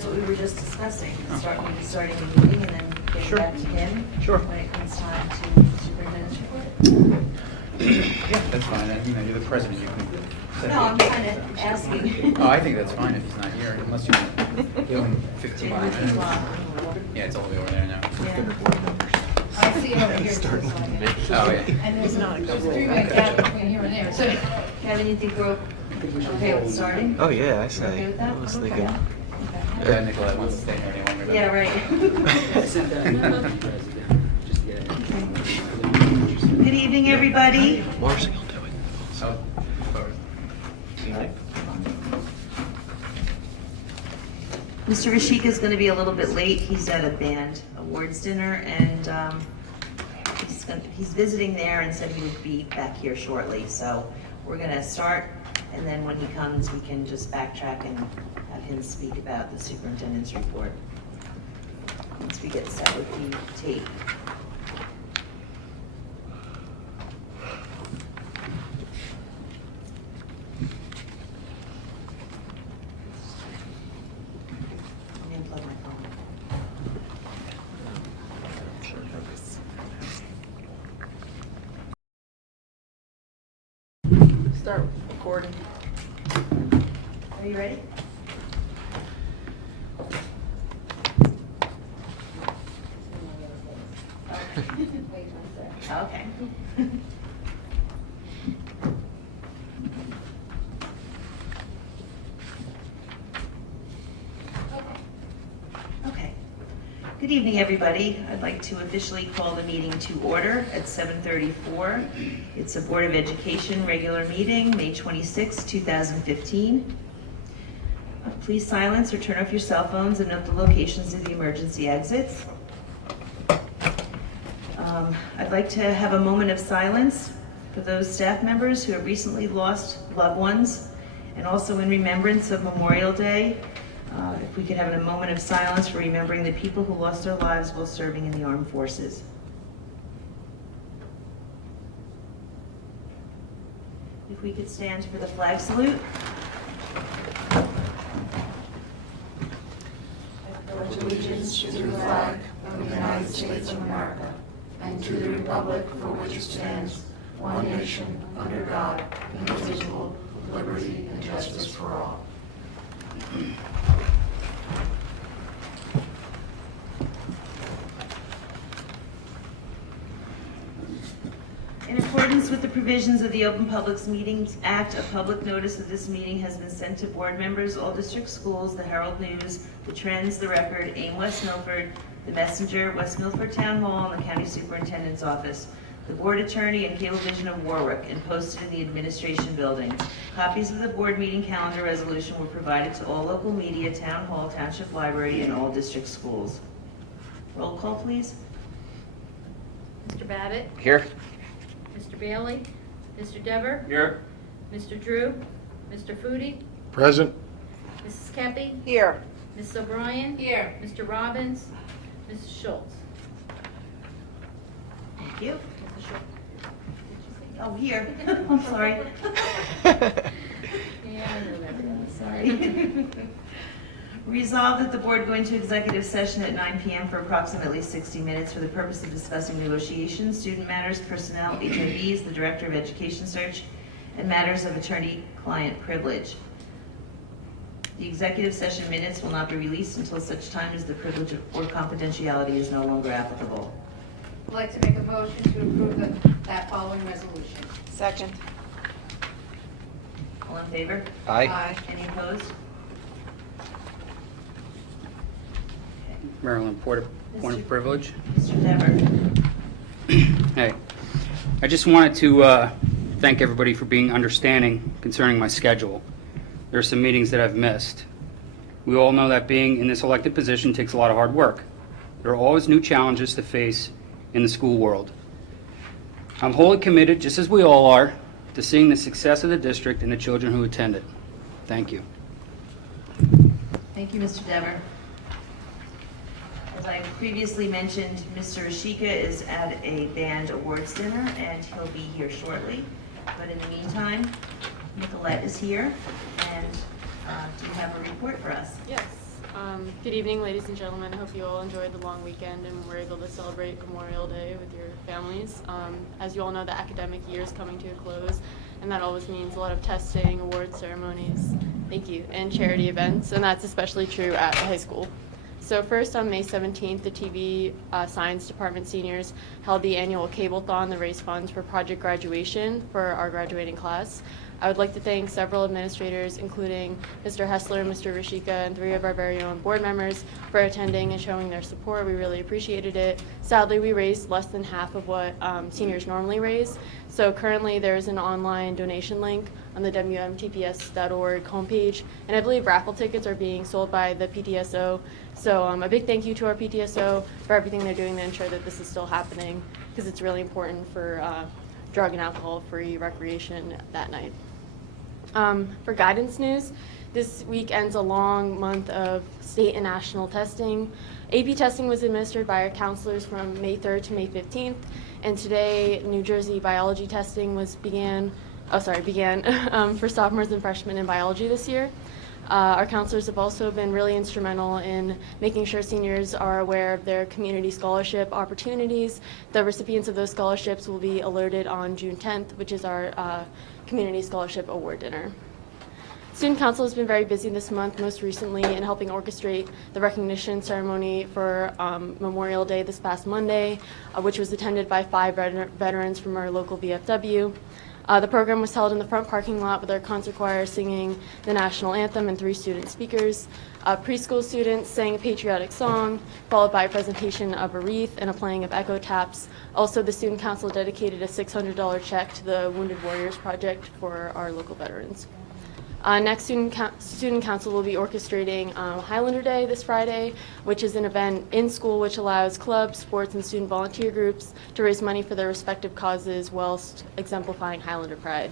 that's what we were just discussing, maybe starting a meeting and then getting Sure. back to him Sure. when it comes time to superintendent's report. Yeah, that's fine. You know, you're the president. You can set No, I'm kind of asking. Oh, I think that's fine if he's not here, unless you give him 15 more minutes. Yeah, it's all the way over there now. I see it over here. Starting to make it. Oh, yeah. And there's a three-way gap between here and there, so. Kevin, you think we're okay with starting? Oh yeah, I You say. okay with that? I was Okay. thinking. Yeah, Nicolette wants to stay here any longer. Yeah, right. Good evening, everybody. Marcy will do it. Oh, Mr. Rashika is going to be a little bit late. He's at a band awards dinner, and he's visiting there and said he would be back here shortly. So we're going to start, and then when he comes, we can just backtrack and have him speak about the superintendent's report once we get set with the tape. Let me unplug my phone. Start recording. Are you ready? Okay. Okay. Good evening, everybody. I'd like to officially call the meeting to order at 7:34. It's a Board of Education regular meeting, May 26, 2015. Please silence or turn off your cell phones and note the locations of the emergency exits. I'd like to have a moment of silence for those staff members who have recently lost loved ones, and also in remembrance of Memorial Day. If we could have a moment of silence for remembering the people who lost their lives while serving in the armed forces. If we could stand for the flag salute. I pledge allegiance to the flag of the United States of America and to the republic for which it stands, one nation, under God, indivisible, with liberty and justice for all. In accordance with the provisions of the Open Public Meetings Act, a public notice of this meeting has been sent to board members, all district schools, the Herald News, the Trends, the Record, AIM West Milford, the Messenger, West Milford Town Hall, and the County Superintendent's Office, the Board Attorney, and Cablevision of Warwick, and posted in the Administration Building. Copies of the board meeting calendar resolution were provided to all local media, Town Hall, Township Library, and all district schools. Roll call, please. Mr. Babbitt? Here. Mr. Bailey? Mr. Dever? Here. Mr. Drew? Mr. Foodie? Present. Mrs. Kepi? Here. Mrs. O'Brien? Here. Mr. Robbins? Mrs. Schultz? Thank you. Mrs. Schultz. Did you say? Oh, here. I'm sorry. Yeah, I know that. Sorry. Resolved that the board go into executive session at 9 p.m. for approximately 60 minutes for the purpose of discussing negotiations, student matters, personnel, HIVs, the Director of Education Search, and matters of attorney-client privilege. The executive session minutes will not be released until such time as the privilege or confidentiality is no longer applicable. I'd like to make a motion to approve that following resolution. Second. All in favor? Aye. Any opposed? Maryland, point of privilege. Mr. Dever. Hey, I just wanted to thank everybody for being understanding concerning my schedule. There are some meetings that I've missed. We all know that being in this elected position takes a lot of hard work. There are always new challenges to face in the school world. I'm wholly committed, just as we all are, to seeing the success of the district and the children who attend it. Thank you. Thank you, Mr. Dever. As I previously mentioned, Mr. Ashika is at a band awards dinner, and he'll be here shortly. But in the meantime, Nicolette is here, and do you have a report for us? Yes. Good evening, ladies and gentlemen. I hope you all enjoyed the long weekend and were able to celebrate Memorial Day with your families. As you all know, the academic year is coming to a close, and that always means a lot of testing, award ceremonies, thank you, and charity events, and that's especially true at the high school. So first, on May 17th, the TV Science Department seniors held the annual Cable-thon to raise funds for Project Graduation for our graduating class. I would like to thank several administrators, including Mr. Hessler, Mr. Rashika, and 3 of our very own board members for attending and showing their support. We really appreciated it. Sadly, we raised less than half of what seniors normally raise. So currently there's an online donation link on the WMTPS.org homepage, and I believe raffle tickets are being sold by the PTSO. So a big thank you to our PTSO for everything they're doing to ensure that this is still happening, because it's really important for drug and alcohol-free recreation that night. For guidance news, this week ends a long month of state and national testing. AP testing was administered by our counselors from May 3rd to May 15th, and today New Jersey biology testing began for sophomores and freshmen in biology this year. Our counselors have also been really instrumental in making sure seniors are aware of their community scholarship opportunities. The recipients of those scholarships will be alerted on June 10th, which is our Community Scholarship Award Dinner. Student Council has been very busy this month, most recently in helping orchestrate the recognition ceremony for Memorial Day this past Monday, which was attended by 5 veterans from our local VFW. The program was held in the front parking lot with our concert choir singing the national anthem and 3 student speakers. Preschool students sang a patriotic song, followed by a presentation of a wreath and a playing of echo taps. Also, the Student Council dedicated a $600 check to the Wounded Warriors Project for our local veterans. Next, Student Council will be orchestrating Highlander Day this Friday, which is an event in school which allows clubs, sports, and student volunteer groups to raise money for their respective causes whilst exemplifying Highlander Pride.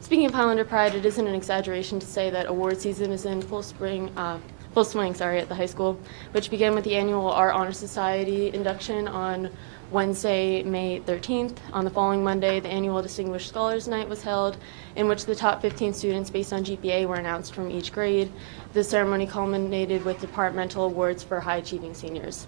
Speaking of Highlander Pride, it isn't an exaggeration to say that award season is in full swing at the high school, which began with the annual Art Honor Society induction on Wednesday, May 13th. On the following Monday, the annual Distinguished Scholars Night was held, in which the top 15 students based on GPA were announced from each grade. The ceremony culminated with departmental awards for high-achieving seniors.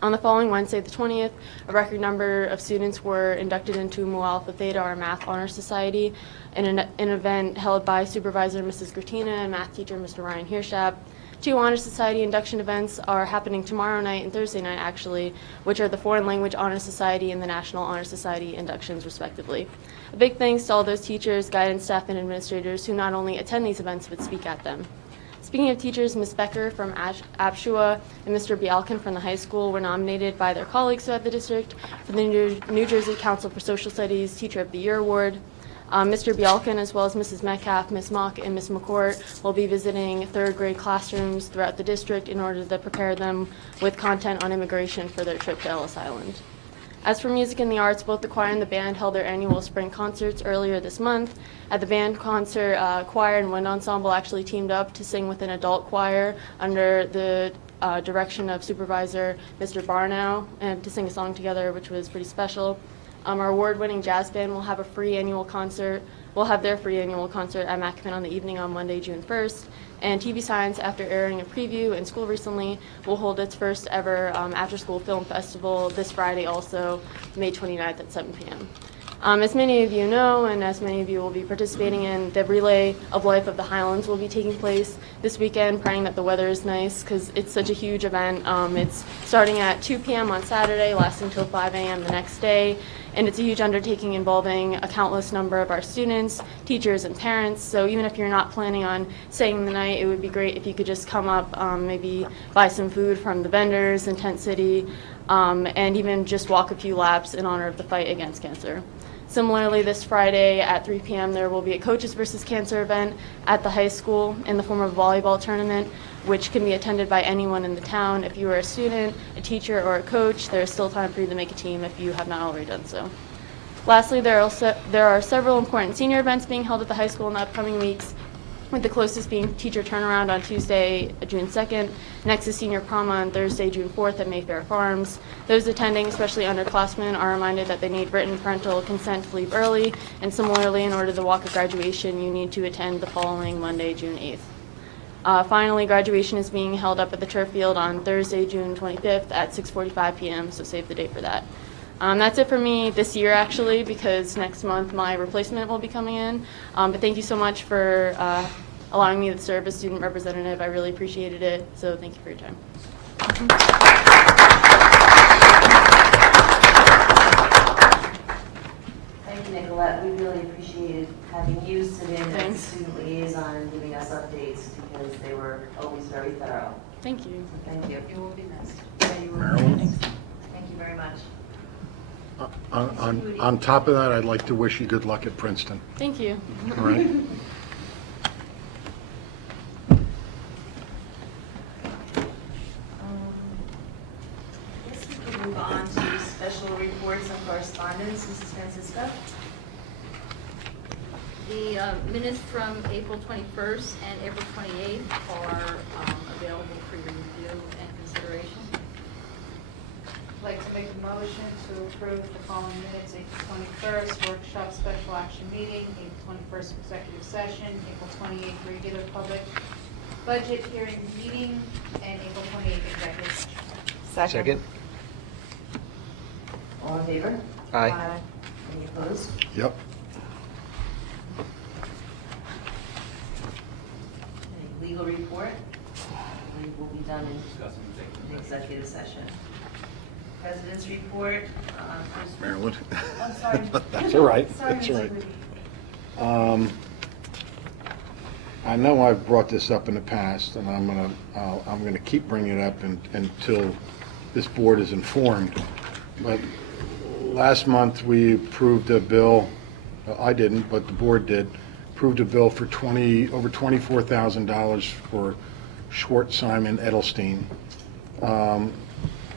On the following Wednesday, the 20th, a record number of students were inducted into Mu Alpha Theta, our Math Honor Society, in an event held by Supervisor Mrs. Gratina and Math teacher Mr. Ryan Hirschab. 2 Honor Society induction events are happening tomorrow night and Thursday night, actually, which are the Foreign Language Honor Society and the National Honor Society inductions, respectively. A big thanks to all those teachers, guidance staff, and administrators who not only attend these events but speak at them. Speaking of teachers, Ms. Becker from Apshua and Mr. Bialkin from the high school were nominated by their colleagues throughout the district for the New Jersey Council for Social Studies Teacher of the Year Award. Mr. Bialkin, as well as Mrs. Metcalf, Ms. Mock, and Ms. McCourt, will be visiting 3rd grade classrooms throughout the district in order to prepare them with content on immigration for their trip to Ellis Island. As for music and the arts, both the choir and the band held their annual spring concerts earlier this month. At the band concert, choir and wind ensemble actually teamed up to sing with an adult choir under the direction of Supervisor Mr. Barnow, and to sing a song together, which was pretty special. Our award-winning jazz band will have their free annual concert at Mackin on the evening on Monday, June 1st. And TV Science, after airing a preview in school recently, will hold its first ever after-school film festival this Friday, also May 29th at 7 p.m. As many of you know, and as many of you will be participating in, the Relay of Life of the Highlands will be taking place this weekend, praying that the weather is nice because it's such a huge event. It's starting at 2 p.m. on Saturday, lasting until 5 a.m. the next day, and it's a huge undertaking involving a countless number of our students, teachers, and parents. So even if you're not planning on staying the night, it would be great if you could just come up, maybe buy some food from the vendors in Tent City, and even just walk a few laps in honor of the fight against cancer. Similarly, this Friday at 3 p.m. there will be a Coaches vs. Cancer event at the high school in the form of a volleyball tournament, which can be attended by anyone in the town. If you are a student, a teacher, or a coach, there is still time for you to make a team if you have not already done so. Lastly, there are several important senior events being held at the high school in the upcoming weeks, with the closest being teacher turnaround on Tuesday, June 2nd. Next is senior prom on Thursday, June 4th at Mayfair Farms. Those attending, especially underclassmen, are reminded that they need written parental consent to leave early, and similarly, in order to walk a graduation, you need to attend the following Monday, June 8th. Finally, graduation is being held up at the turf field on Thursday, June 25th at 6:45 p.m., so save the date for that. That's it for me this year, actually, because next month my replacement will be coming in. But thank you so much for allowing me to serve as student representative. I really appreciated it, so thank you for your time. Thank you, Nicolette. We really appreciated having you sit in as Thanks. student liaison and giving us updates because they were always very thorough. Thank you. So thank you. You will be missed. Yeah, you were. Marilyn? Thank you very much. On top of that, I'd like to wish you good luck at Princeton, Thank you. all right? I guess we could move on to special reports and correspondence. Mrs. Francisco? The minutes from April 21st and April 28th are available for your review and consideration. I'd like to make a motion to approve the following minutes: April 21st, workshop special action meeting, April 21st, executive session, April 28th, regular public budget hearing meeting, and April 28th, executive session. Second? All in favor? Aye. Any opposed? Yep. Any legal report? I believe will be done in the executive session. President's report. First- Marilyn? I'm sorry. That's all right, Sorry, that's all Mr. right. Ruby. I know I've brought this up in the past, and I'm gonna keep bringing it up until this board is informed. But last month, we approved a bill, I didn't, but the board did, approved a bill for over $24,000 for Schwartz, Simon, Edelstein.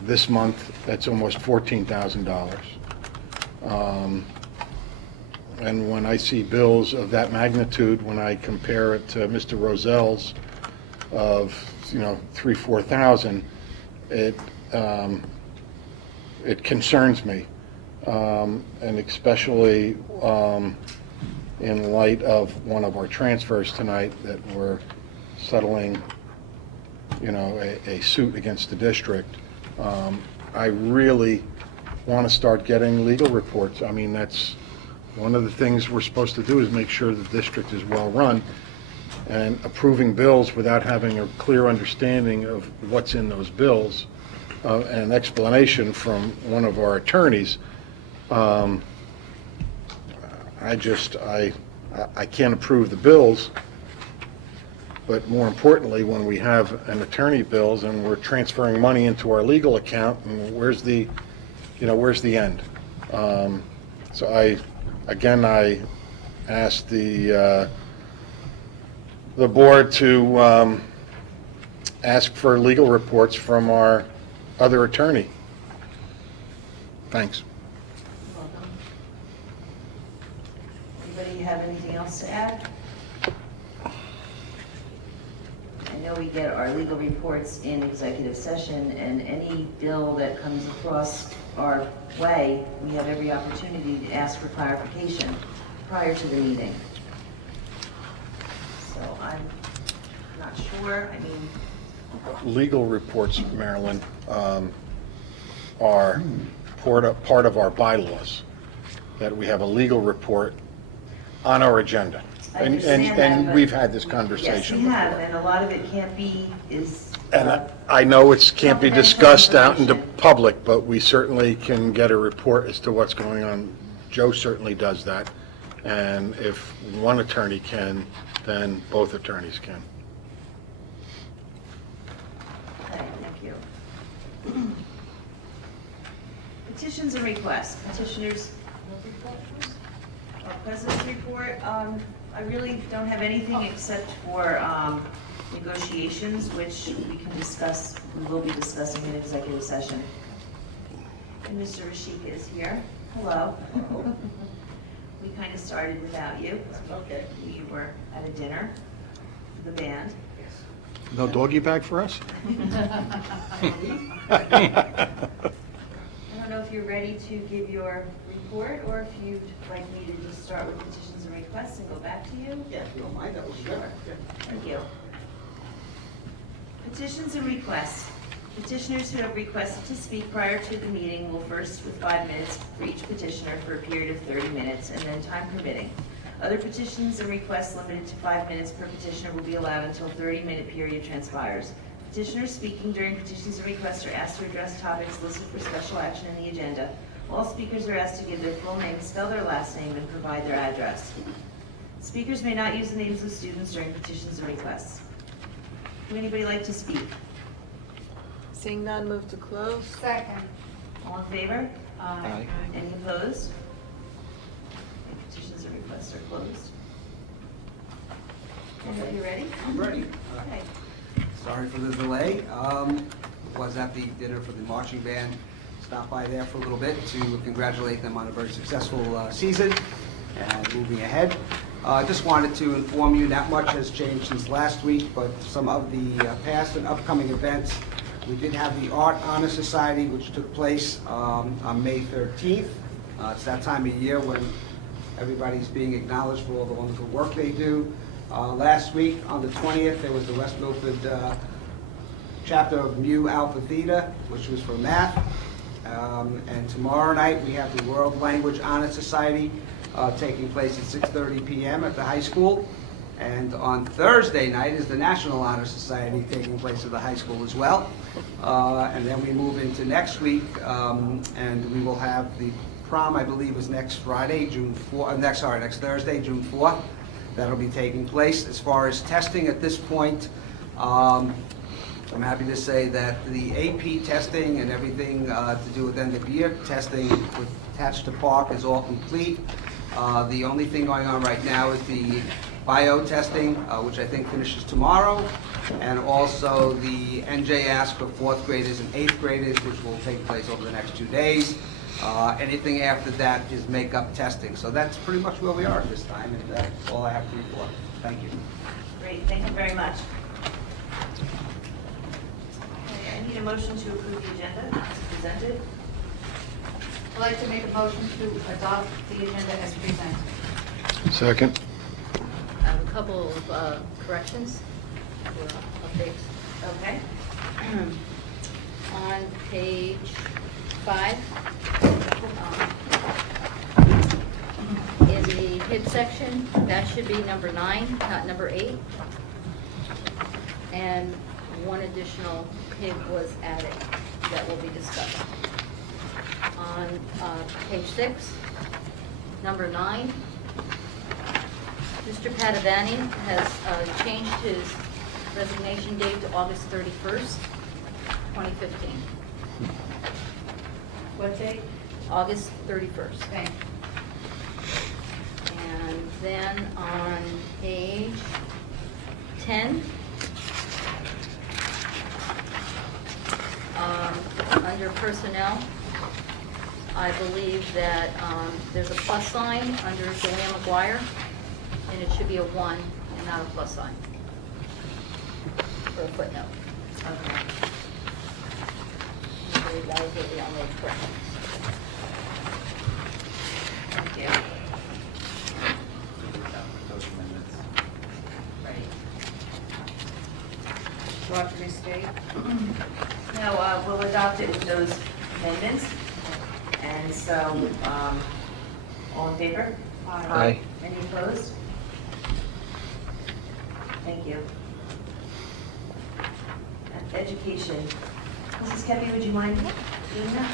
This month, that's almost $14,000. And when I see bills of that magnitude, when I compare it to Mr. Rozell's of, $3,000-4,000, it concerns me. And especially in light of one of our transfers tonight that we're settling, a suit against the district. I really want to start getting legal reports. I mean, that's one of the things we're supposed to do, is make sure the district is well-run, and approving bills without having a clear understanding of what's in those bills, and an explanation from one of our attorneys, I can't approve the bills. But more importantly, when we have an attorney bills and we're transferring money into our legal account, and where's the end? So I asked the board to ask for legal reports from our other attorney. Thanks. You're welcome. Anybody have anything else to add? I know we get our legal reports in executive session, and any bill that comes across our way, we have every opportunity to ask for clarification prior to the meeting. So I'm not sure, I mean, Legal reports, Marilyn, are part of our bylaws, that we have a legal report on our agenda. I And understand that, but- we've had this yes, conversation we have, before. and a lot of it can't be, And I know it can't be discussed out in the Confidential public, but we certainly can get a report as to what's going on. Joe certainly does that, and if one attorney can, then both attorneys can. Okay, thank you. Petitions and requests. Petitioners, President's report, I really don't have anything except for negotiations, which we can discuss, we will be discussing in executive session. And Mr. Rashika is here. Hello. We kind of started without you. Okay. You were at a dinner for the band. No doggy bag for us? I don't know if you're ready to give your report, or if you'd like me to just start with petitions and requests and go back to you. Yeah, if you don't mind, that would be good. Sure. Thank you. Petitions and requests. Petitioners who have requested to speak prior to the meeting will first with 5 minutes for each petitioner for a period of 30 minutes, and then time permitting. Other petitions and requests limited to 5 minutes per petitioner will be allowed until 30-minute period transpires. Petitioners speaking during petitions and requests are asked to address topics listed for special action in the agenda. All speakers are asked to give their full name, spell their last name, and provide their address. Speakers may not use the names of students during petitions and requests. Would anybody like to speak? Seeing none, move to close. Second. All in favor? Aye. Any opposed? Petitions and requests are closed. Are you ready? I'm ready. Okay. Sorry for the delay. Was at the dinner for the marching band. Stopped by there for a little bit to congratulate them on a very successful season and moving ahead. Just wanted to inform you, not much has changed since last week, but some of the past and upcoming events. We did have the Art Honor Society, which took place on May 13th. It's that time of year when everybody's being acknowledged for all the wonderful work they do. Last week, on the 20th, there was the West Milford chapter of Mu Alpha Theta, which was for math. And tomorrow night, we have the World Language Honor Society taking place at 6:30 p.m. at the high school. And on Thursday night is the National Honor Society taking place at the high school as well. And then we move into next week, and we will have the prom, I believe, is next Friday, June 4th, next Thursday, June 4th. That'll be taking place. As far as testing at this point, I'm happy to say that the AP testing and everything to do with end of year testing attached to Park is all complete. The only thing going on right now is the bio testing, which I think finishes tomorrow, and also the NJ Ask for 4th graders and 8th graders, which will take place over the next 2 days. Anything after that is makeup testing. So that's pretty much where we are at this time, and that's all I have to report. Thank you. Great, thank you very much. Okay, I need a motion to approve the agenda as presented. I'd like to make a motion to adopt the agenda as presented. Second. I have a couple of corrections or updates. Okay. On page 5, in the hid section, that should be number 9, not number 8. And one additional hid was added that will be discussed. On page 6, number 9, Mr. Padavani has changed his resignation date to August 31st, 2015. What date? August 31st. Thank you. And then on page 10, under personnel, I believe that there's a plus sign under Joanne McGuire, and it should be a 1 and not a plus sign, or a footnote. Okay. I believe that was what the only correction. Thank you. Those amendments. Right. Do you want to restate? No, we'll adopt it with those amendments. And so, all in favor? Aye. Any opposed? Thank you. Education. Mrs. Kepi, would you mind doing that?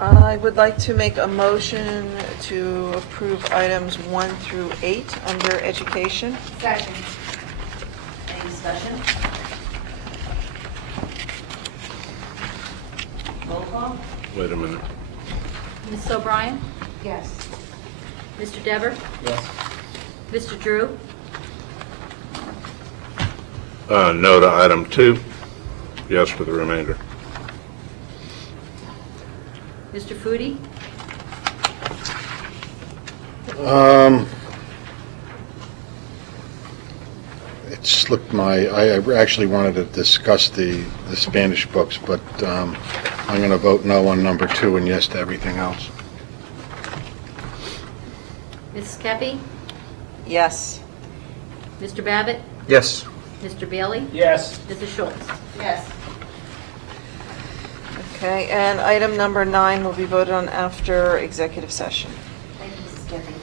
I would like to make a motion to approve items 1 through 8 under education. Second. Any discussion? Roll call? Wait a minute. Ms. O'Brien? Yes. Mr. Dever? Yes. Mr. Drew? No to item 2. Yes for the remainder. Mr. Foodie? It slipped I actually wanted to discuss the Spanish books, but I'm going to vote no on number 2 and yes to everything else. Mrs. Kepi? Yes. Mr. Babbitt? Yes. Mr. Bailey? Yes. Mrs. Schultz? Yes. Okay, and item number 9 will be voted on after executive session. Thank you, Mrs. Geppy.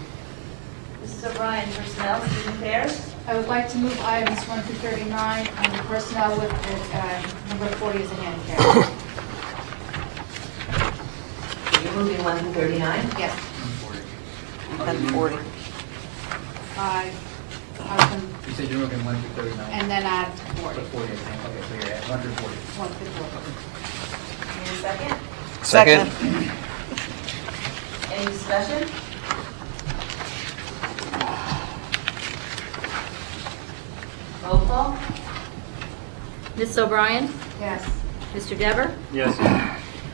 Mrs. O'Brien, Personnel, Student Affairs. I would like to move items 1 through 39 under personnel with number 40 as a handicap. You're moving 1 through 39? Yes. And 40. You said you're moving 1 through 39. And then add 40. Put 40 at the end. Okay, so you're at 1 through 40. 1 through 40. Need a second? Second. Any discussion? Roll call? Ms. O'Brien? Yes. Mr. Dever? Yes.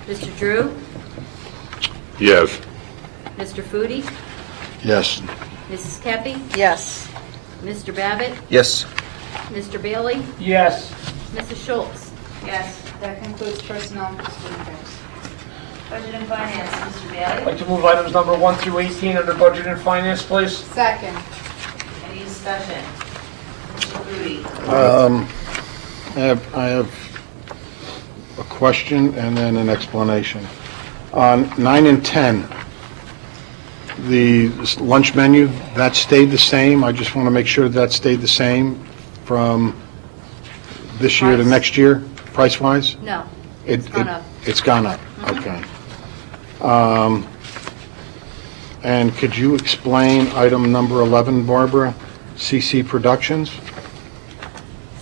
Mr. Drew? Yes. Mr. Foodie? Yes. Mrs. Kepi? Yes. Mr. Babbitt? Yes. Mr. Bailey? Yes. Mrs. Schultz? Yes. That concludes personnel and student affairs. Budget and Finance, Mr. I'd Bailey. like to move items number 1 through 18 under Budget and Finance, please. Second. Any discussion? Mr. Rudy. I have a question and then an explanation. On 9 and 10, the lunch menu, that stayed the same? I just want to make sure that stayed the same from this year to Price. next year, price-wise? No. It's gone up. It's gone up, okay. And could you explain item number 11, Barbara, CC Productions?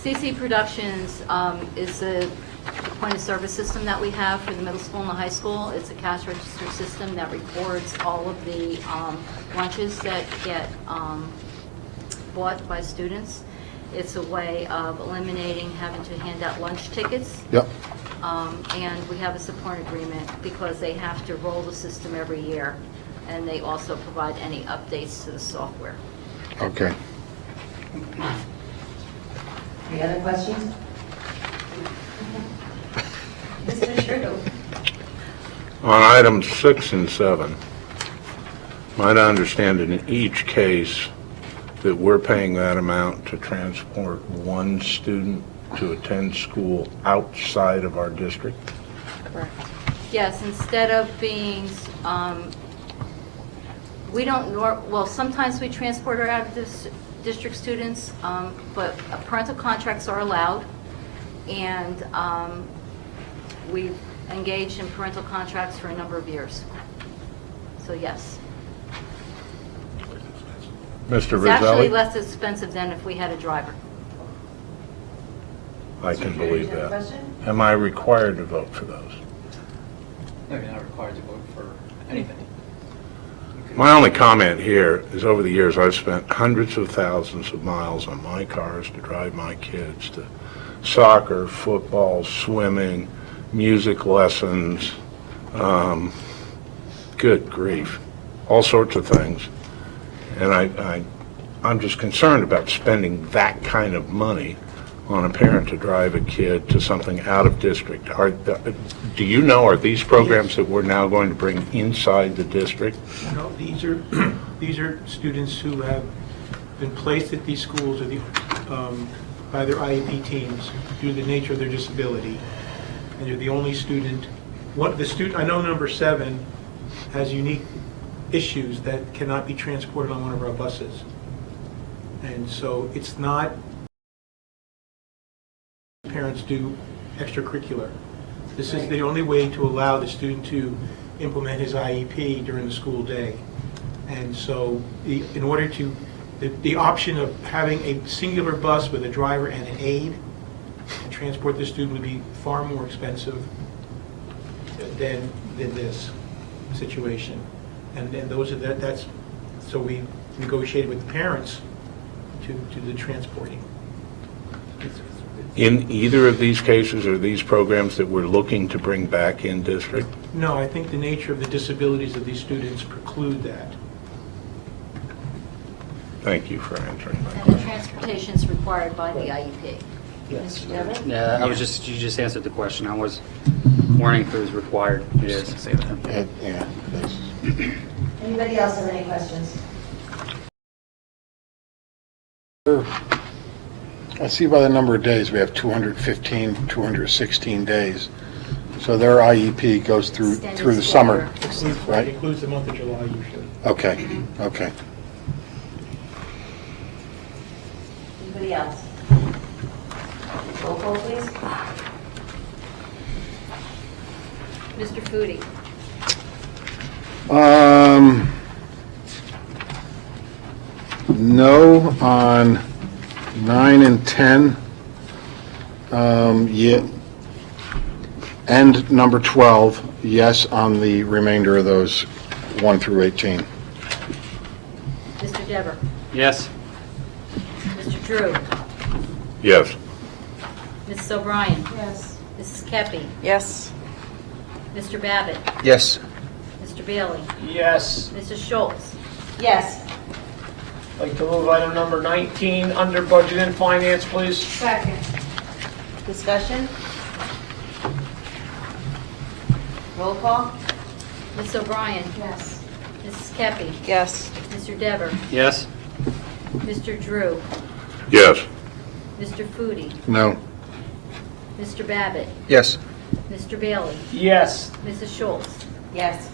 CC Productions is the point-of-service system that we have for the middle school and the high school. It's a cash register system that records all of the lunches that get bought by students. It's a way of eliminating having to hand out lunch tickets. Yep. And we have a support agreement because they have to roll the system every year, and they also provide any updates to the software. Okay. Any other questions? Mr. Drew. On items 6 and 7, might I understand in each case that we're paying that amount to transport one student to attend school outside of our district? Correct. Yes, instead of being, we don't, well, sometimes we transport our out of this district students, but parental contracts are allowed, and we've engaged in parental contracts for a number of years. So yes. Mr. It's actually Rizzelli? less expensive than if we had a driver. I can believe Mr. Drew, do you have a that. question? Am I required to vote for those? No, you're not required to vote for anything. My only comment here is over the years, I've spent hundreds of thousands of miles on my cars to drive my kids to soccer, football, swimming, music lessons, good grief, all sorts of things. And I'm just concerned about spending that kind of money on a parent to drive a kid to something out of district. Do you know, are these programs that we're now going to bring inside the district? No, these are students who have been placed at these schools or by their IEP teams due to the nature of their disability, and they're the only student. I know number 7 has unique issues that cannot be transported on one of our buses, and so it's not. Parents do extracurricular. This is the only way to allow the student to implement his IEP during the school day. And so in order to, the option of having a singular bus with a driver and an aide to transport the student would be far more expensive than this situation. And that's, so we negotiated with the parents to do the transporting. In either of these cases, are these programs that we're looking to bring back in district? No, I think the nature of the disabilities of these students preclude that. Thank you for answering my And question. the transportation is required by the IEP. Mr. Devitt? Yeah, you just answered the question. I was wondering if it was required. It is. Say that. Yeah, it is. Anybody else have any questions? I see by the number of days, we have 215, 216 days. So their IEP goes through Extended the school summer, year. right? Includes the month of July usually. Okay, okay. Anybody else? Roll call, please. Mr. Foodie? No on 9 and 10. Yeah. And number 12, yes on the remainder of those 1 through 18. Mr. Dever? Yes. Mr. Drew? Yes. Mrs. O'Brien? Yes. Mrs. Kepi? Yes. Mr. Babbitt? Yes. Mr. Bailey? Yes. Mrs. Schultz? Yes. Like to move item number 19 under budget and finance, please. Second. Discussion? Roll call? Mrs. O'Brien? Yes. Mrs. Kepi? Yes. Mr. Dever? Yes. Mr. Drew? Yes. Mr. Foodie? No. Mr. Babbitt? Yes. Mr. Bailey? Yes. Mrs. Schultz? Yes.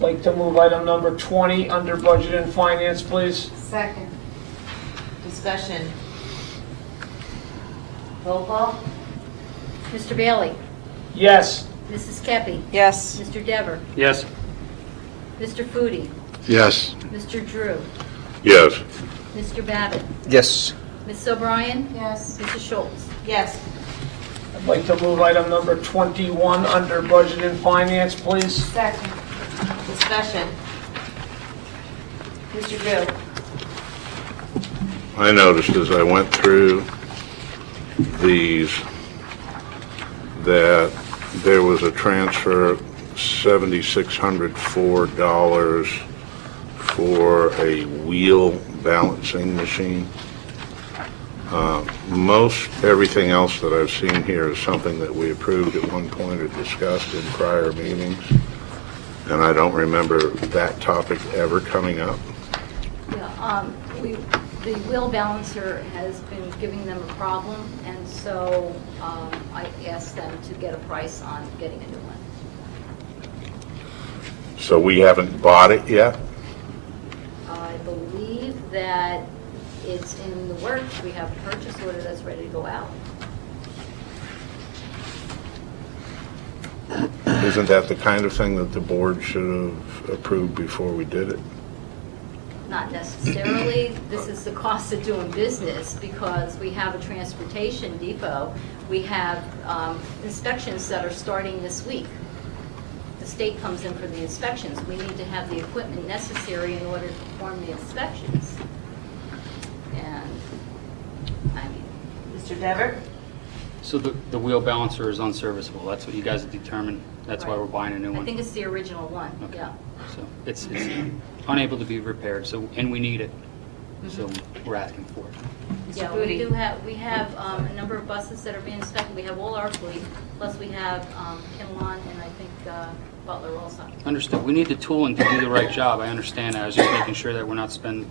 Like to move item number 20 under budget and finance, please. Second. Discussion? Roll call? Mr. Bailey? Yes. Mrs. Kepi? Yes. Mr. Dever? Yes. Mr. Foodie? Yes. Mr. Drew? Yes. Mr. Babbitt? Yes. Mrs. O'Brien? Yes. Mrs. Schultz? Yes. I'd like to move item number 21 under budget and finance, please. Second. Discussion? Mr. Drew? I noticed as I went through these that there was a transfer of $7,604 for a wheel balancing machine. Most everything else that I've seen here is something that we approved at one point or discussed in prior meetings, and I don't remember that topic ever coming up. Yeah, the wheel balancer has been giving them a problem, and so I asked them to get a price on getting a new one. So we haven't bought it yet? I believe that it's in the works. We have a purchase order that's ready to go out. Isn't that the kind of thing that the board should have approved before we did it? Not necessarily. This is the cost of doing business because we have a transportation depot. We have inspections that are starting this week. The state comes in for the inspections. We need to have the equipment necessary in order to perform the inspections. And, I mean, Mr. Dever? So the wheel balancer is unserviceable. That's what you guys have determined. That's why Right. we're buying a new I one. think it's the original one, Okay. yeah. So it's unable to be repaired, so, and we need it. So we're asking for it. Yeah, Foodie. we have a number of buses that are being inspected. We have all our fleet, plus we have Kinlaw and I think Butler also. Understood. We need the tooling to do the right job. I understand that. I was just making sure that we're not spending,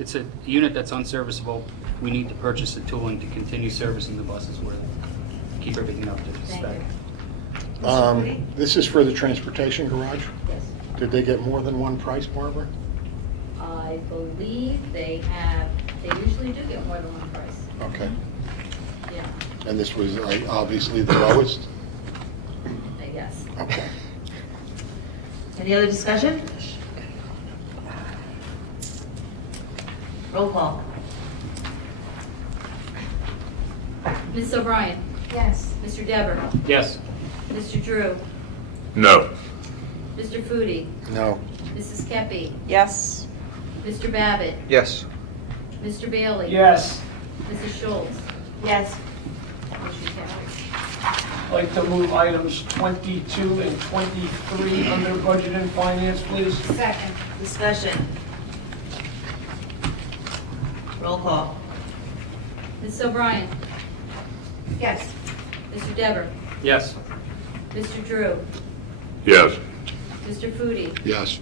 it's a unit that's unserviceable. We need to purchase the tooling to continue servicing the buses where keep everything up to Thank spec. you. This is for the transportation garage? Yes. Did they get more than one price, Barbara? I believe they usually do get more than one price. Okay. Yeah, And this was obviously the lowest? I guess. Okay. Any other discussion? Roll call? Ms. O'Brien? Yes. Mr. Dever? Yes. Mr. Drew? No. Mr. Foodie? No. Mrs. Kepi? Yes. Mr. Babbitt? Yes. Mr. Bailey? Yes. Mrs. Schultz? Yes. Motion carries. I'd like to move items 22 and 23 under budget and finance, please. Second. Discussion? Roll call? Ms. O'Brien? Yes. Mr. Dever? Yes. Mr. Drew? Yes. Mr. Foodie? Yes.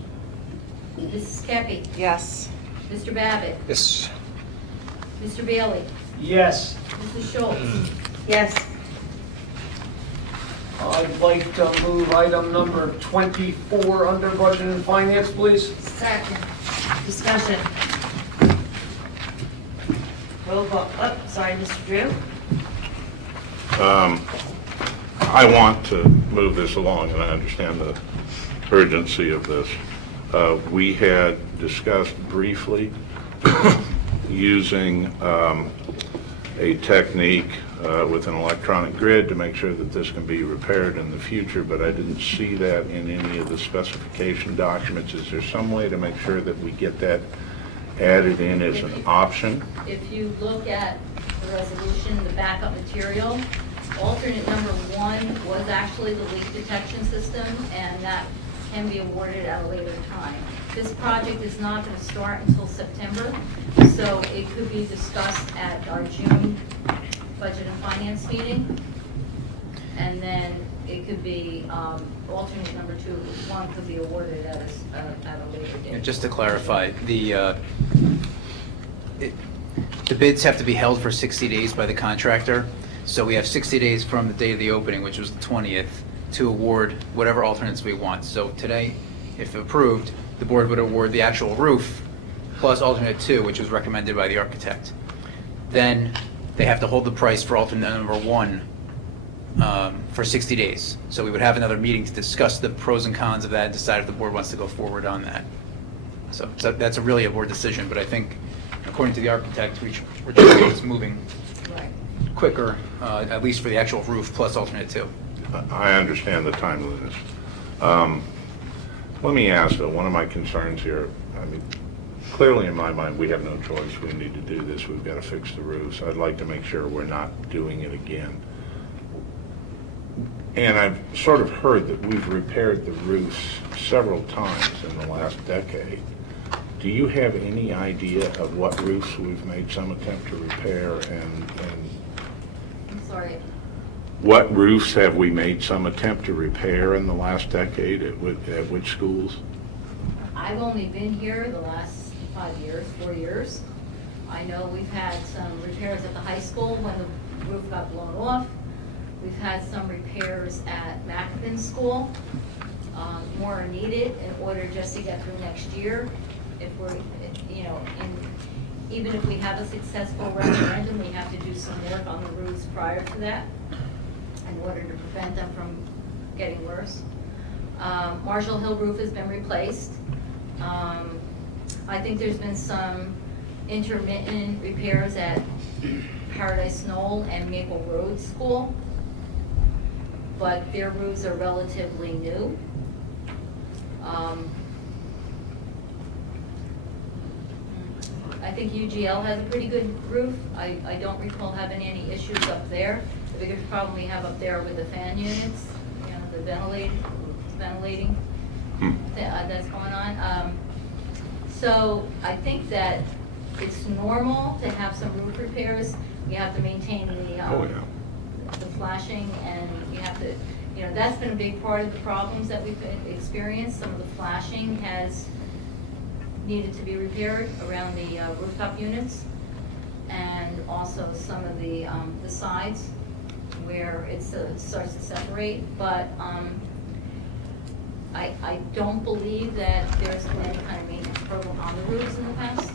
Mrs. Kepi? Yes. Mr. Babbitt? Yes. Mr. Bailey? Yes. Mrs. Schultz? Yes. I'd like to move item number 24 under Budget and Finance, please. Second. Discussion. Roll call, oh, sorry, Mr. Drew? I want to move this along, and I understand the urgency of this. We had discussed briefly using a technique with an electronic grid to make sure that this can be repaired in the future, but I didn't see that in any of the specification documents. Is there some way to make sure that we get that added in as an option? If you look at the resolution, the backup material, alternate number 1 was actually the leak detection system, and that can be awarded at a later time. This project is not going to start until September, so it could be discussed at our June Budget and Finance meeting, and then it could be, alternate number 1 could be awarded at a later date. And just to clarify, the bids have to be held for 60 days by the contractor. So we have 60 days from the day of the opening, which was the 20th, to award whatever alternates we want. So today, if approved, the board would award the actual roof plus alternate 2, which was recommended by the architect. Then they have to hold the price for alternate number 1 for 60 days. So we would have another meeting to discuss the pros and cons of that and decide if the board wants to go forward on that. So that's really a board decision, but I think according to the architect, we're just moving Right. quicker, at least for the actual roof plus alternate 2. I understand the timeliness. Let me ask, though, one of my concerns here, I mean, clearly in my mind, we have no choice. We need to do this. We've got to fix the roofs. I'd like to make sure we're not doing it again. And I've sort of heard that we've repaired the roofs several times in the last decade. Do you have any idea of what roofs we've made some attempt to repair, and I'm sorry. what roofs have we made some attempt to repair in the last decade at which schools? I've only been here the last 4 years. I know we've had some repairs at the high school when the roof got blown off. We've had some repairs at Mackin School. More are needed in order just to get through next year. If we're, even if we have a successful referendum, we have to do some work on the roofs prior to that in order to prevent them from getting worse. Marshall Hill roof has been replaced. I think there's been some intermittent repairs at Paradise Knoll and Maple Road School, but their roofs are relatively new. I think UGL has a pretty good roof. I don't recall having any issues up there. The biggest problem we have up there are with the fan units, the ventilating that's going on. So I think that it's normal to have some roof repairs. You have to maintain the flashing, and you have to, that's been a big part of the problems that we've experienced. Some of the flashing has needed to be repaired around the rooftop units, and also some of the sides where it starts to separate. But I don't believe that there's been any kind of maintenance program on the roofs in the past.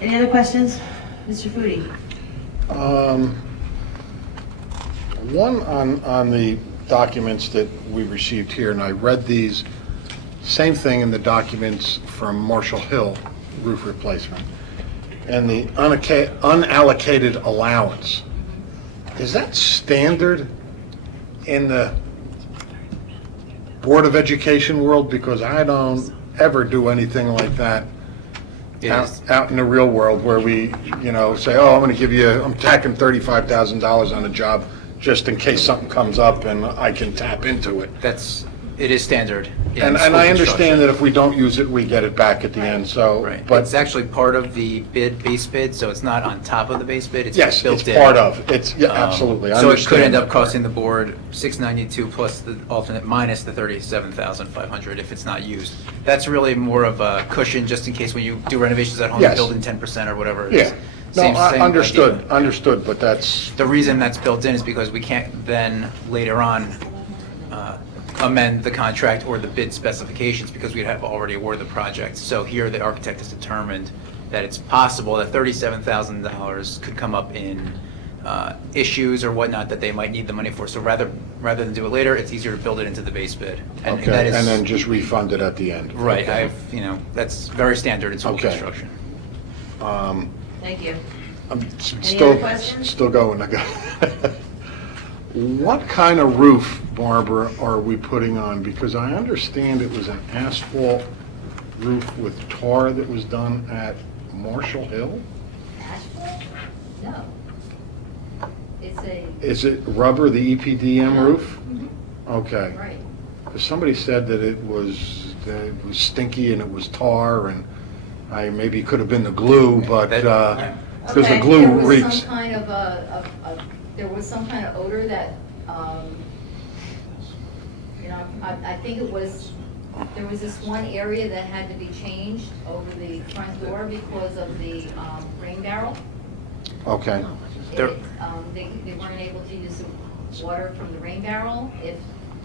Any other questions? Mr. Foodie? One on the documents that we received here, and I read these, same thing in the documents from Marshall Hill roof replacement, and the unallocated allowance. Is that standard in the Board of Education world? Because I don't ever do anything like that out in the real world, where we, say, oh, I'm tacking $35,000 on a job just in case something comes up and I can tap into it. It is standard. in And school I construction. understand that if we don't use it, we get it back at the end, so, Right, but, it's actually part of the base bid, so it's not on top of the base bid, it's yes, built it's in. part of, it's, yeah, Um, absolutely, I So it could end understand up that part. costing the board $692 plus the alternate minus the $37,500 if it's not used. That's really more of a cushion, just in case when you do renovations at home, you Yes. build in 10% or whatever it Yeah, is. no, Same understood, idea. understood, but that's, The reason that's built in is because we can't then later on amend the contract or the bid specifications because we'd have already awarded the project. So here, the architect has determined that it's possible that $37,000 could come up in issues or whatnot that they might need the money for. So rather than do it later, it's easier to build it into the base bid. And that okay, is- and then just refund it at the end. Right, Okay. that's very standard in school Okay. construction. Thank you. I'm Any still, other questions? still going. What kind of roof, Barbara, are we putting on? Because I understand it was an asphalt roof with tar that was done at Marshall Hill? Asphalt? No. It's a, Is it rubber, the EPDM roof? Mhm. Okay. right. 'Cause somebody said that it was stinky and it was tar, and maybe it could have been the glue, but, because the Okay. glue There was reeks. some kind of there was some kind of odor that, I think it was, there was this one area that had to be changed over the front door because of the rain barrel. Okay, There- They weren't able to use the water from the rain barrel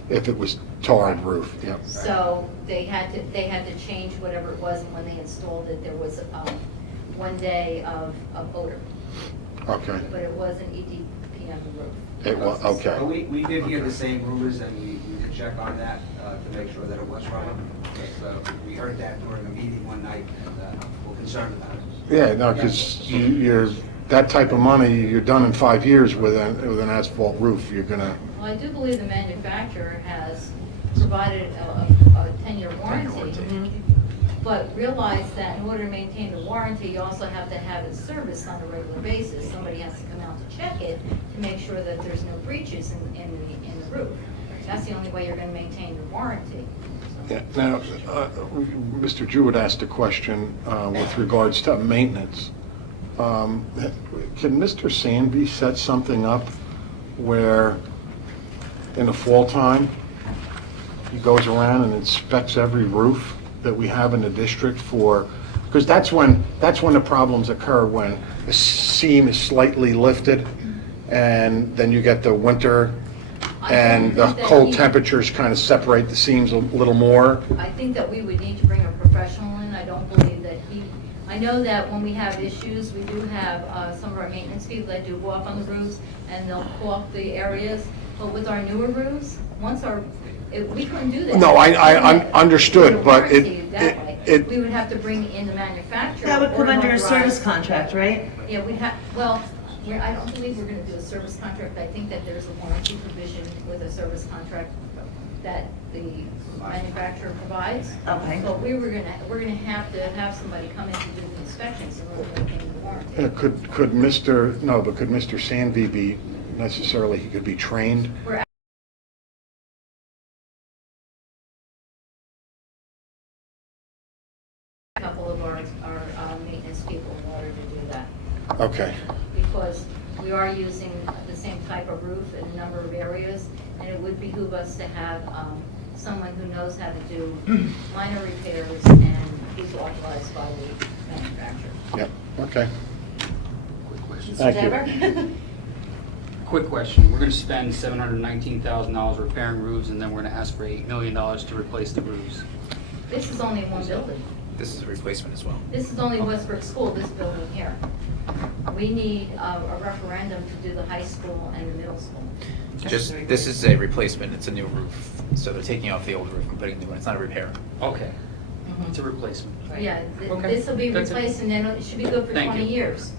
if it was tarred roof, yep. so they had to change whatever it was, and when they installed it, there was 1 day of odor, Okay. but it was an EDPM roof. It was, okay. But we did hear the same rumors, and we did check on that to make sure that it was rubber. We heard that during a meeting one night, and we're concerned about it. Yeah, no, because you're, that type of money, you're done in 5 years with an asphalt roof, you're gonna, Well, I do believe the manufacturer has provided a 10-year warranty, but realize that in order to maintain the warranty, you also have to have it serviced on a regular basis. Somebody has to come out to check it to make sure that there's no breaches in the roof. That's the only way you're going to maintain the warranty. yeah. Now, Mr. Jewett asked a question with regards to maintenance. Can Mr. Sandby set something up where, in the fall time, he goes around and inspects every roof that we have in the district for, because that's when the problems occur, when the seam is slightly lifted, and then you get the winter, and the cold temperatures kind of separate the seams a little more. I think that we would need to bring a professional in. I don't believe that I know that when we have issues, we do have some of our maintenance people that do go up on the roofs, and they'll caulk the areas, but with our newer roofs, we couldn't do that. No, I understood, With a but warranty that way. it, We would have to bring in the manufacturer. That would come or under a authorize- service contract, right? Yeah, I don't believe we're gonna do a service contract. I think that there's a warranty provision with a service contract that the manufacturer provides. Okay. But we're gonna have to have somebody come in to do the inspections in order to maintain the warranty. could Mr. Sandby be necessarily, he could be trained? We're a couple of our maintenance people in order to do that, Okay, because we are using the same type of roof in a number of areas, and it would behoove us to have someone who knows how to do minor repairs and is authorized by the manufacturer. yep, okay. Quick question. Thank you. Deborah? Quick question. We're going to spend $719,000 repairing roofs, and then we're going to ask for $8 million to replace the roofs. This is only one building. This is a replacement as well. This is only Westbrook School, this building here. We need a referendum to do the high school and the middle school. This is a replacement, it's a new roof. So they're taking off the old roof and putting a new one, it's not a repair. Okay. It's a replacement. Yeah, Okay. this will be That's it. replaced, and then it should be good for Thank 20 you. years.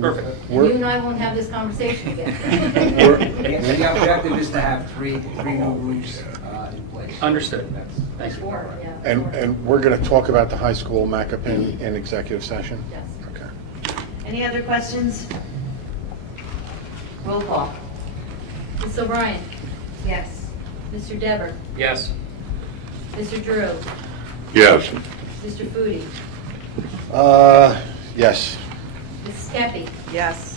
Perfect. And you and I won't have this conversation again. The objective is to have three new roofs in place. Understood. Thank you. Four, yeah. And we're going to talk about the high school MACAPN in executive session? Yes. Okay. Any other questions? Roll call. Ms. O'Brien? Yes. Mr. Dever? Yes. Mr. Drew? Yes. Mr. Foodie? Yes. Mrs. Kepi? Yes.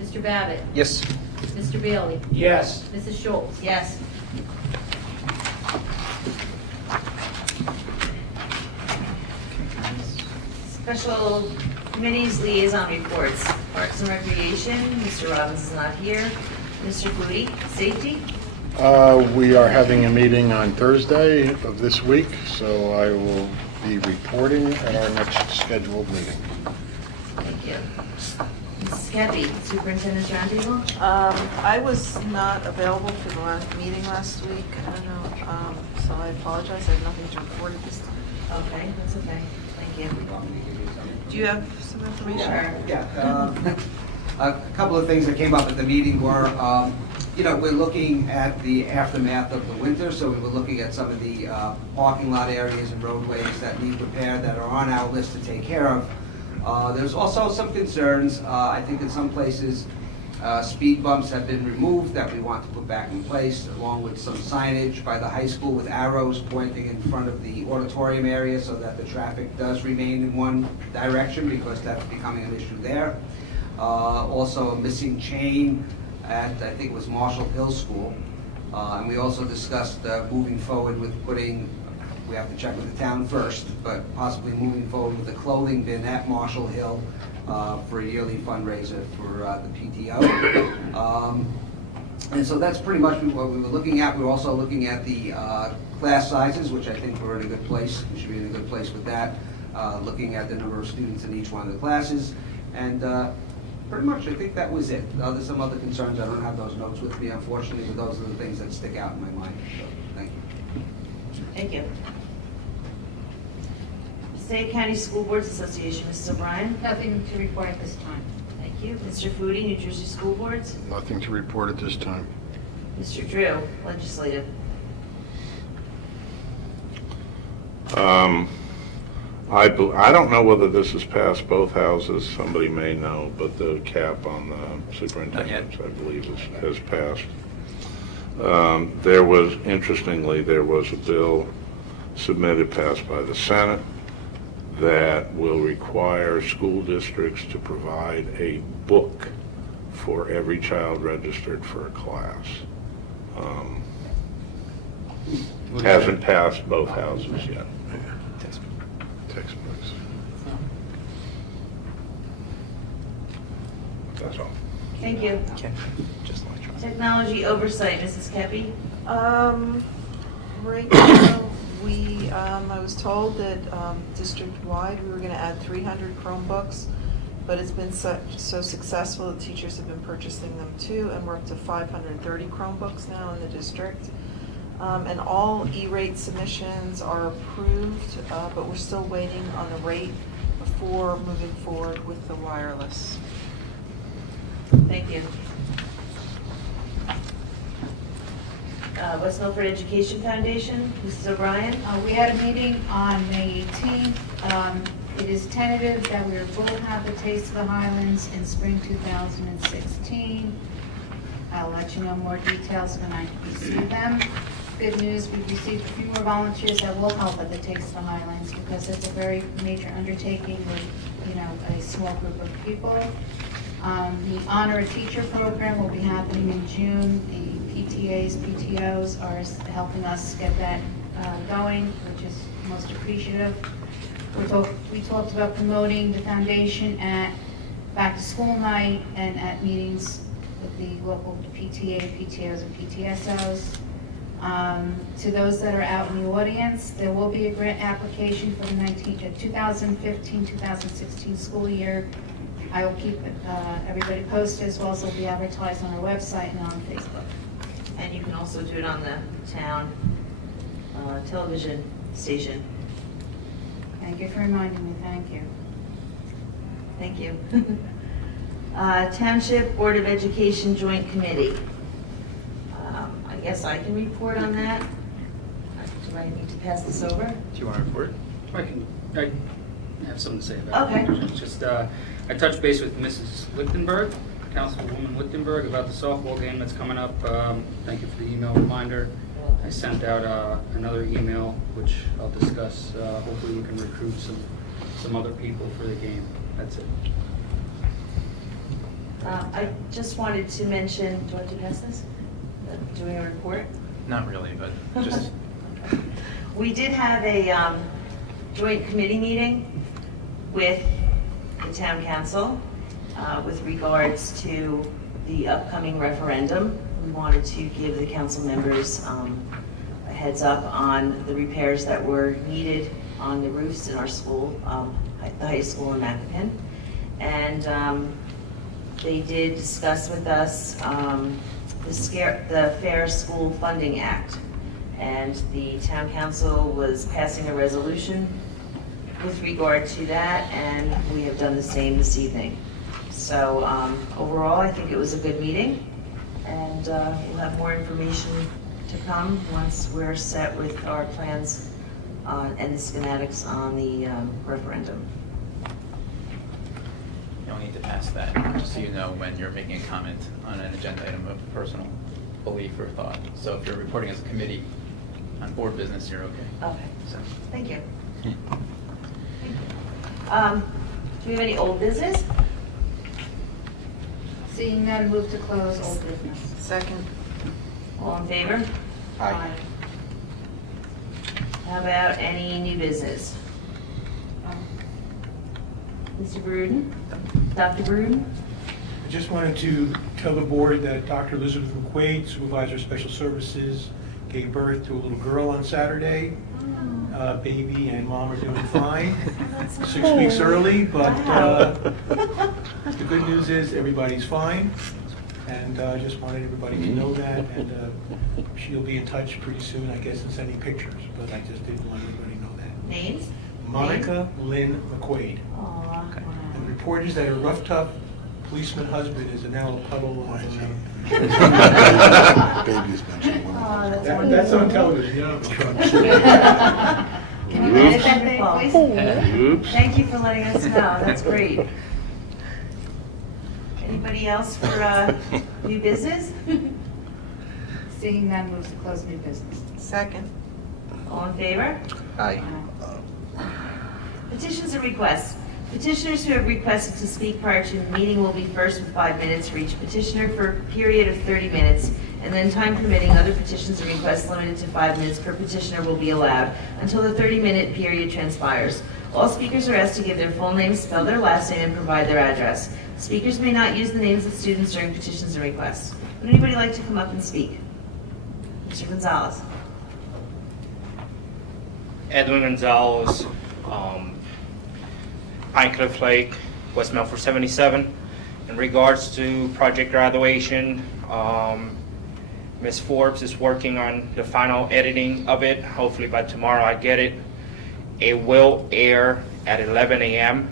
Mr. Babbitt? Yes. Mr. Bailey? Yes. Mrs. Schultz? Yes. Special committees, liaison reports. Parks and Recreation, Mr. Robbins is not here. Mr. Foodie, Safety? We are having a meeting on Thursday of this week, so I will be reporting at our next scheduled meeting. Thank you. Mrs. Kepi, Superintendent's Roundtable? I was not available for the last meeting last week. I don't know, so I apologize. I have nothing to report at this time. Okay, that's okay. Thank you. Do you have some information? Yeah, a couple of things that came up at the meeting were, we're looking at the aftermath of the winter, so we were looking at some of the parking lot areas and roadways that need repair that are on our list to take care of. There's also some concerns. I think in some places, speed bumps have been removed that we want to put back in place, along with some signage by the high school with arrows pointing in front of the auditorium area so that the traffic does remain in one direction, because that's becoming an issue there. Also a missing chain at, I think it was Marshall Hill School. And we also discussed moving forward with putting, we have to check with the town first, but possibly moving forward with the clothing bin at Marshall Hill for a yearly fundraiser for the PTO. And so that's pretty much what we were looking at. We were also looking at the class sizes, which I think we're in a good place. We should be in a good place with that. Looking at the number of students in each one of the classes. And pretty much, I think that was it. There's some other concerns. I don't have those notes with me, unfortunately, but those are the things that stick out in my mind. So, thank you. Thank you. Passaic County School Boards Association, Mrs. O'Brien? Nothing to report at this time. Thank you. Mr. Foodie, New Jersey School Boards? Nothing to report at this time. Mr. Drew, Legislative? I don't know whether this has passed both houses, somebody may know, but the cap on the superintendents, I believe, has passed. Interestingly, there was a bill submitted, passed by the Senate, that will require school districts to provide a book for every child registered for a class. Hasn't passed both houses yet. Textbooks. That's all. Thank you. Okay. Just electronic. Technology Oversight, Mrs. Kepi? Right now, I was told that district-wide, we were going to add 300 Chromebooks, but it's been so successful that teachers have been purchasing them too, and we're up to 530 Chromebooks now in the district. And all E-rate submissions are approved, but we're still waiting on the rate before moving forward with the wireless. Thank you. West Milford Education Foundation, Mrs. O'Brien? We had a meeting on May 18th. It is tentative that we will have the Taste of the Highlands in spring 2016. I'll let you know more details when I receive them. Good news, we've received a few more volunteers that will help at the Taste of the Highlands, because it's a very major undertaking with, a small group of people. The Honor a Teacher program will be happening in June. The PTAs, PTOs are helping us get that going, which is most appreciative. We talked about promoting the foundation at back to school night and at meetings with the local PTA, PTOs, and PTSOs. To those that are out in the audience, there will be a grant application for the 2015-2016 school year. I will keep everybody posted, as well as it'll be advertised on our website and on Facebook. And you can also do it on the town television station. Thank you for reminding me, thank you. Thank you. Township Board of Education Joint Committee. I guess I can report on that. Do I need to pass this over? Do you want to report? I have something to say about it. Okay. It's just, I touched base with Mrs. Lichtenberg, Councilwoman Lichtenberg about the softball game that's coming up. Thank you for the email reminder. I sent out another email, which I'll discuss. Hopefully we can recruit some other people for the game. That's it. I just wanted to mention, do you want to pass this? Doing a report? Not really, but just, We did have a joint committee meeting with the town council with regards to the upcoming referendum. We wanted to give the council members a heads up on the repairs that were needed on the roofs in our school, the high school in Macoupin. And they did discuss with us the Fair School Funding Act. And the town council was passing a resolution with regard to that, and we have done the same this evening. So overall, I think it was a good meeting, and we'll have more information to come once we're set with our plans and the schematics on the referendum. you don't need to pass that, just so you know when you're making a comment on an agenda item of personal belief or thought. So if you're reporting as a committee on board business, you're okay. Okay, So, thank you. Do we have any old business? Seeing none, move to close old business. Second. All in favor? Aye. How about any new business? Mr. Bruden? Dr. Bruden? I just wanted to tell the board that Dr. Elizabeth McQuaid, Supervisor of Special Services, gave birth to a little girl on Saturday. Baby and mom are doing fine. 6 weeks early, but the good news is everybody's fine. And I just wanted everybody to know that. And she'll be in touch pretty soon, I guess, and sending pictures. But I just didn't want everybody to know that. Names? Monica Lynn McQuaid. Aw. And the report is that her rough, tough policeman husband is now a puddle on Baby's mentioned. Oh, that's wonderful. That's on television, you know. Can you edit that thing, please? Thank you for letting us know, that's great. Anybody else for new business? Seeing none, move to close new business. Second. All in favor? Aye. Petitions and requests. Petitioners who have requested to speak prior to the meeting will be first with 5 minutes for each petitioner for a period of 30 minutes, and then time permitting, other petitions and requests limited to 5 minutes per petitioner will be allowed until the 30-minute period transpires. All speakers are asked to give their full name, spell their last name, and provide their address. Speakers may not use the names of students during petitions and requests. Would anybody like to come up and speak? Mr. Gonzalez. Edwin Gonzalez, Pine Cliff Lake, West Milford 77. In regards to project graduation, Ms. Forbes is working on the final editing of it. Hopefully by tomorrow I get it. It will air at 11 a.m.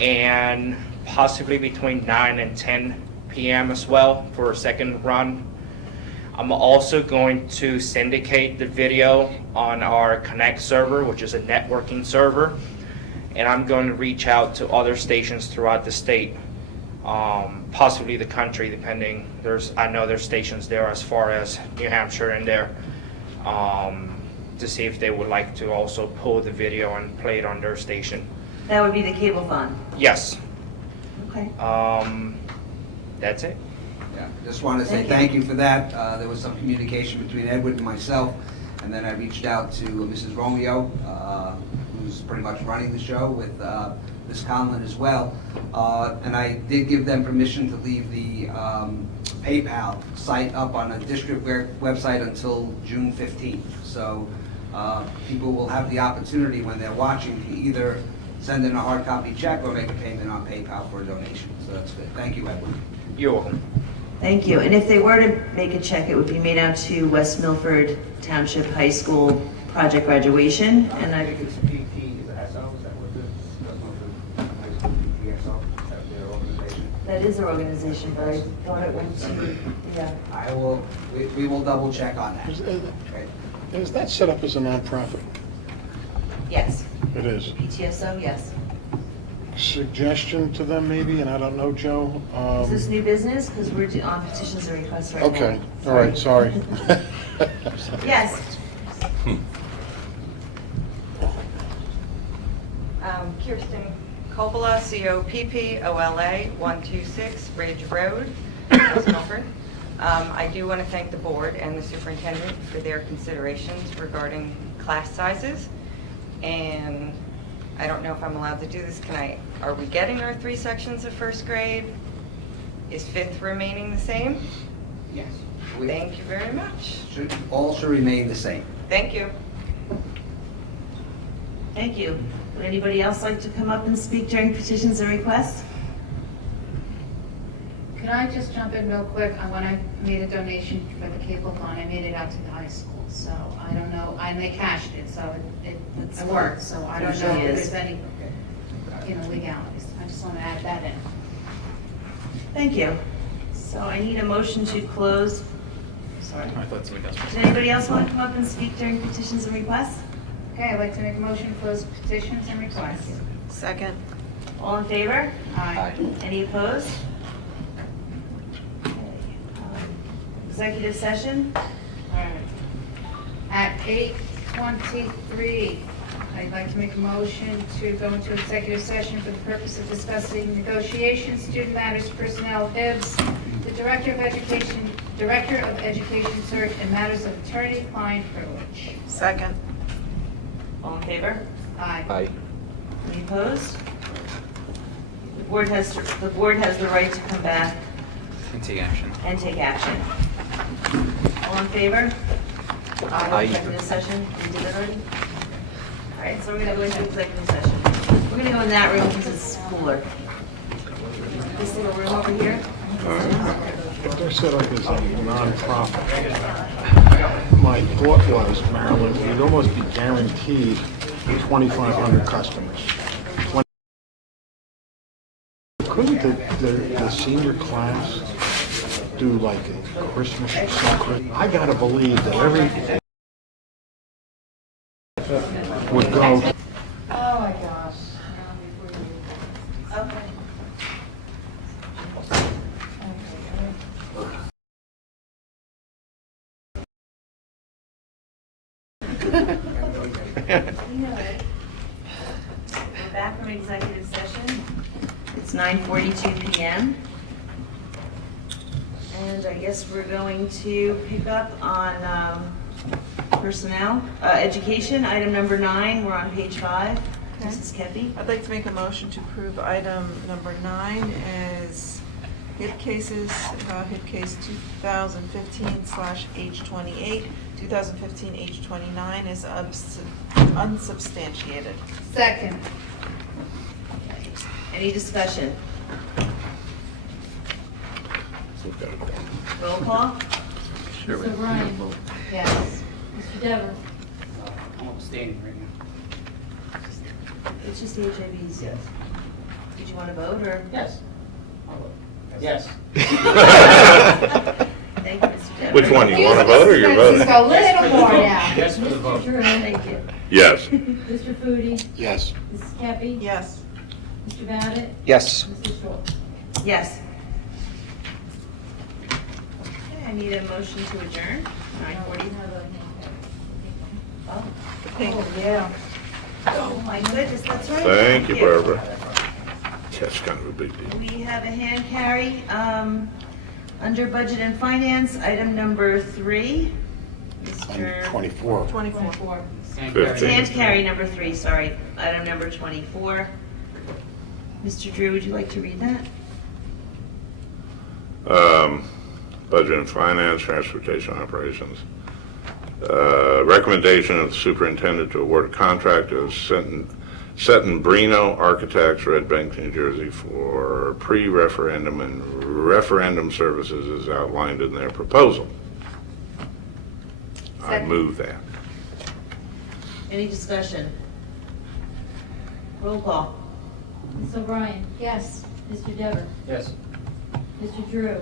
and possibly between 9 and 10 p.m. as well for a second run. I'm also going to syndicate the video on our Connect server, which is a networking server, and I'm going to reach out to other stations throughout the state, possibly the country, depending. I know there's stations there as far as New Hampshire and there, to see if they would like to also pull the video and play it on their station. That would be the cable fund. Yes. Okay. That's it. Yeah, just wanted to say thank you for that. There was some communication between Edward and myself, and then I reached out to Mrs. Romeo, who's pretty much running the show, with Ms. Conlon as well. And I did give them permission to leave the PayPal site up on a district website until June 15th. So people will have the opportunity when they're watching to either send in a hard copy check or make a payment on PayPal for a donation. So that's good. Thank you, Edward. You're welcome. Thank you. And if they were to make a check, it would be made out to West Milford Township High School project graduation. And I think it's PT, is that SO? Is that what it is? High School PTSO? Is that their organization? that is our organization, but I thought it went to, yeah. We will double check on that. Okay. Is that set up as a nonprofit? Yes. It is. PTSO, yes. suggestion to them maybe, and I don't know, Joe. Is this new business? Because we're on petitions and requests right now. Okay, all right, sorry. Yes. Kirsten Coppola, COPPOLA, 126 Ridge Road, West Milford. I do want to thank the board and the superintendent for their considerations regarding class sizes. And I don't know if I'm allowed to do this. Are we getting our 3 sections of first grade? Is 5th remaining the same? Yes. Thank you very much. All should remain the same. Thank you. Thank you. Would anybody else like to come up and speak during petitions and requests? Could I just jump in real quick? When I made a donation for the cable phone, I made it out to the high school, so I don't know, and they cashed it, so it worked, so I don't know Usually if is. there's any, legalities. I just want to add that in. Thank you. So I need a motion to close. Sorry. I thought somebody else was. Does anybody else want to come up and speak during petitions and requests? Okay, I'd like to make a motion to close petitions and requests. Second. All in favor? Aye. Any opposed? Okay. Executive session? All right. At 8:23, I'd like to make a motion to go into executive session for the purpose of discussing negotiations, student matters, personnel, HIBs, the Director of Education search, and matters of attorney-client privilege. Second. All in favor? Aye. Any opposed? The board has the right to come back And take action. and take action. All in favor? Aye. Executive session, we did it already? All right, so we're gonna go into executive session. We're gonna go in that room because it's cooler. This little room over here? They're set up as a nonprofit. My thought was, Marilyn, we'd almost be guaranteed 2,500 customers. Couldn't the senior class do like a Christmas or something? I gotta believe that every would go. Oh, my gosh. Okay. We're back from executive session. It's 9:42 PM. And I guess we're going to pick up on personnel, education, item number 9. We're on page 5. Okay. Mrs. Kepi. I'd like to make a motion to approve item number 9 as HIP cases, HIP case 2015/H28, 2015/H29 is unsubstantiated. Second. Any discussion? Roll call? Sure. O'Brien. Yes. Mr. Dever. I'm abstaining right now. It's just the HIVs. Yes. Did you want to vote, or? Yes. I'll vote. Yes. Thank you, Mr. Dever. Which one, you want to vote or you're voting? Just a little more now. Yes for the vote. Thank you. Yes. Mr. Foodie? Yes. Mrs. Kepi? Yes. Mr. Babbitt? Yes. Mrs. Schultz? Yes. Okay, I need a motion to adjourn. 9:40. Oh, Yeah. oh my goodness, that's right. Thank you, Barbara. That's kind of a big deal. We have a hand carry, under budget and finance, item number 3. Mr. 24. 24. 15. Hand carry number 3, sorry, item number 24. Mr. Drew, would you like to read that? Budget and Finance, Transportation Operations. Recommendation of the superintendent to award a contract to Settenbrino Architects, Red Bank, New Jersey, for pre-referendum and referendum services as outlined in their proposal. I Second. move that. Any discussion? Roll call. Ms. O'Brien? Yes. Mr. Dever? Yes. Mr. Drew?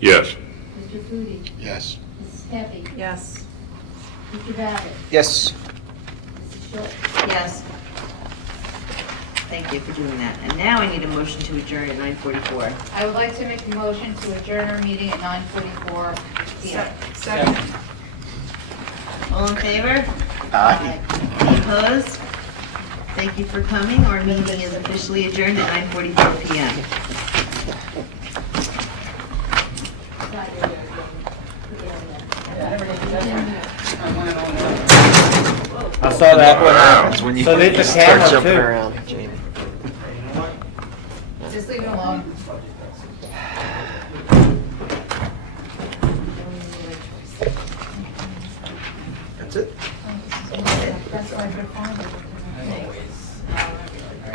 Yes. Mr. Foodie? Yes. Mrs. Kepi? Yes. Mr. Babbitt? Yes. Mrs. Schultz? Yes. Thank you for doing that. And now I need a motion to adjourn at 9:44. I would like to make a motion to adjourn our meeting at 9:44 p.m. Second. All in favor? Aye. Any opposed? Thank you for coming. Our meeting is officially adjourned at 9:44 p.m. I saw that. What happens when you So did the start camera, jumping too. around, Jamie? Just leave it alone. That's it?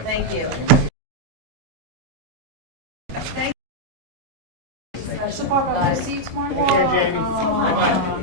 Thank you. So Barbara, I'll see you tomorrow. Jamie. Oh.